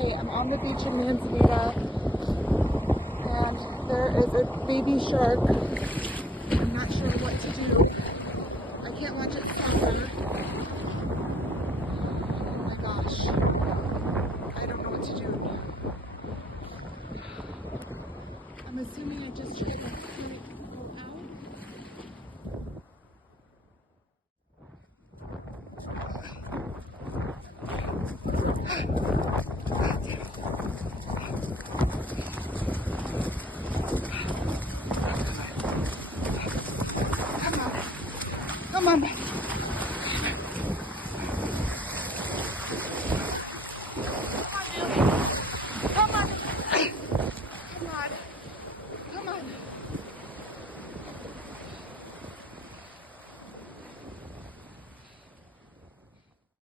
Okay, I'm on the beach in Manzanita, and there is a baby shark. I'm not sure what to do. I can't watch it suffer. Oh my gosh. I don't know what to do. I'm assuming I just tried